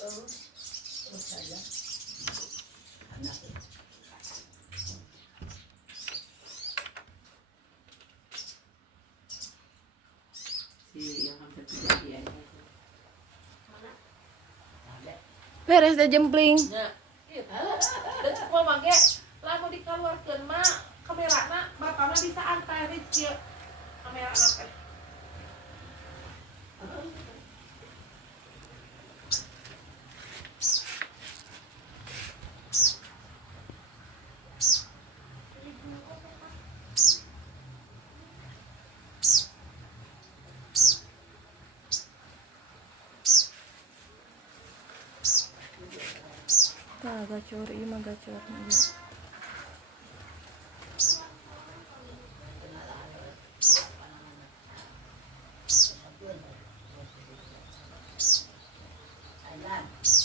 Terus saja anak si yang hampir kejadian itu. Beres deh jempling. Ya, dan semua mage lalu dikeluarkan mah kamerana bapaknya bisa antar Rizky kamera anak Tah gacor ieu mah gacor ieu. Thailand.